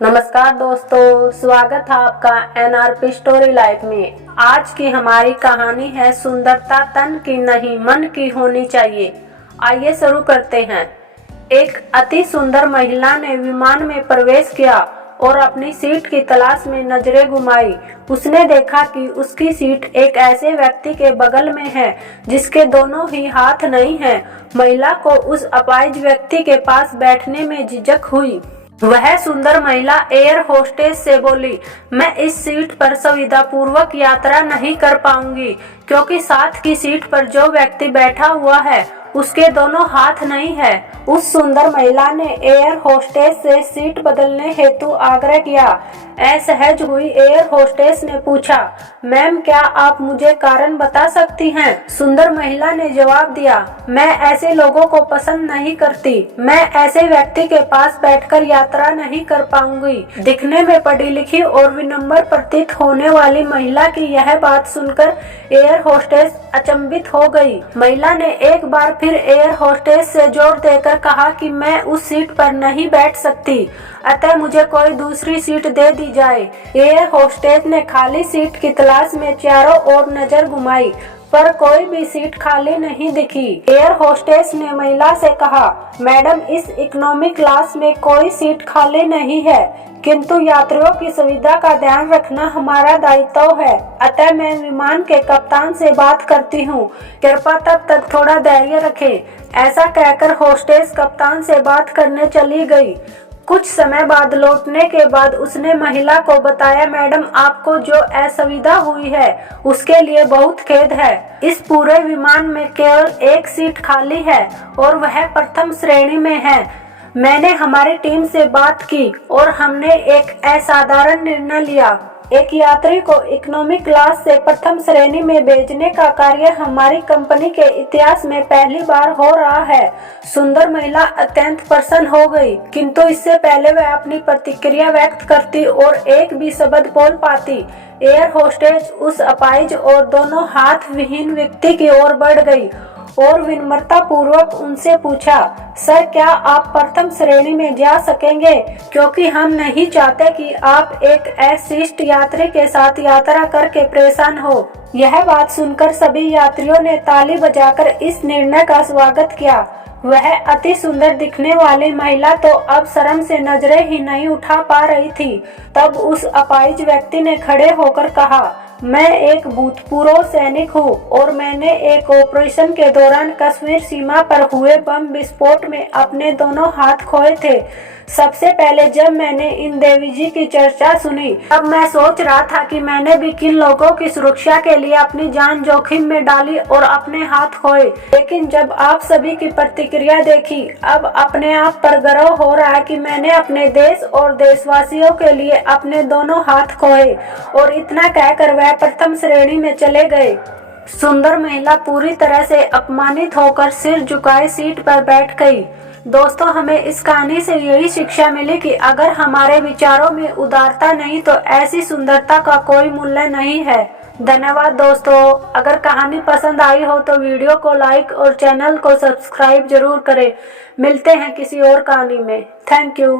नमस्कार दोस्तों, स्वागत है आपका एनआरपी स्टोरी लाइफ में। आज की हमारी कहानी है सुंदरता तन की नहीं मन की होनी चाहिए। आइए शुरू करते हैं। एक अति सुंदर महिला ने विमान में प्रवेश किया और अपनी सीट की तलाश में नजरें घुमाई। उसने देखा कि उसकी सीट एक ऐसे व्यक्ति के बगल में है जिसके दोनों ही हाथ नहीं हैं। महिला को उस अपाहिज व्यक्ति के पास बैठने में झिझक हुई। वह सुंदर महिला एयर होस्टेस से बोली, मैं इस सीट पर सुविधापूर्वक यात्रा नहीं कर पाऊंगी क्योंकि साथ की सीट पर जो व्यक्ति बैठा हुआ है उसके दोनों हाथ नहीं है। उस सुंदर महिला ने एयर होस्टेस से सीट बदलने हेतु आग्रह किया। असहज हुई एयर होस्टेस ने पूछा, मैम क्या आप मुझे कारण बता सकती हैं? सुंदर महिला ने जवाब दिया, मैं ऐसे लोगों को पसंद नहीं करती। मैं ऐसे व्यक्ति के पास बैठकर यात्रा नहीं कर पाऊंगी। दिखने में पढ़ी लिखी और विनम्र प्रतीत होने वाली महिला की यह बात सुनकर एयर होस्टेस अचंभित हो गई। महिला ने एक बार फिर एयर होस्टेस से जोर देकर कहा कि मैं उस सीट पर नहीं बैठ सकती, अतः मुझे कोई दूसरी सीट दे दी जाए। एयर होस्टेस ने खाली सीट की तलाश में चारों ओर नजर घुमाई पर कोई भी सीट खाली नहीं दिखी। एयर होस्टेस ने महिला से कहा, मैडम इस इकोनॉमी क्लास में कोई सीट खाली नहीं है, किंतु यात्रियों की सुविधा का ध्यान रखना हमारा दायित्व है, अतः मैं विमान के कप्तान से बात करती हूँ, कृपया तब तक थोड़ा धैर्य रखें। ऐसा कहकर होस्टेस कप्तान से बात करने चली गई। कुछ समय बाद लौटने के बाद उसने महिला को बताया, मैडम आपको जो असुविधा हुई है उसके लिए बहुत खेद है। इस पूरे विमान में केवल एक सीट खाली है और वह प्रथम श्रेणी में है। मैंने हमारी टीम से बात की और हमने एक असाधारण निर्णय लिया। एक यात्री को इकोनॉमी क्लास से प्रथम श्रेणी में भेजने का कार्य हमारी कंपनी के इतिहास में पहली बार हो रहा है। सुंदर महिला अत्यंत प्रसन्न हो गई, किंतु इससे पहले वह अपनी प्रतिक्रिया व्यक्त करती और एक भी शब्द बोल पाती, एयर होस्टेस उस अपाहिज और दोनों हाथ विहीन व्यक्ति की ओर बढ़ गई और विनम्रता पूर्वक उनसे पूछा, सर क्या आप प्रथम श्रेणी में जा सकेंगे, क्योंकि हम नहीं चाहते कि आप एक अशिष्ट यात्री के साथ यात्रा करके परेशान हो। यह बात सुनकर सभी यात्रियों ने ताली बजाकर इस निर्णय का स्वागत किया। वह अति सुंदर दिखने वाली महिला तो अब शर्म से नजरें ही नहीं उठा पा रही थी। तब उस अपाहिज व्यक्ति ने खड़े होकर कहा, मैं एक भूतपूर्व सैनिक हूँ और मैंने एक ऑपरेशन के दौरान कश्मीर सीमा पर हुए बम विस्फोट में अपने दोनों हाथ खोए थे। सबसे पहले जब मैंने इन देवी जी की चर्चा सुनी तब मैं सोच रहा था कि मैंने भी किन लोगों की सुरक्षा के लिए अपनी जान जोखिम में डाली और अपने हाथ खोए, लेकिन जब आप सभी की प्रतिक्रिया देखी अब अपने आप पर गर्व हो रहा है कि मैंने अपने देश और देशवासियों के लिए अपने दोनों हाथ खोए। और इतना कहकर वह प्रथम श्रेणी में चले गए। सुंदर महिला पूरी तरह से अपमानित होकर सिर झुकाए सीट पर बैठ गई। दोस्तों, हमें इस कहानी से यही शिक्षा मिली कि अगर हमारे विचारों में उदारता नहीं तो ऐसी सुंदरता का कोई मूल्य नहीं है। धन्यवाद दोस्तों। अगर कहानी पसंद आई हो तो वीडियो को लाइक और चैनल को सब्सक्राइब जरूर करें। मिलते हैं किसी और कहानी में। Thank you.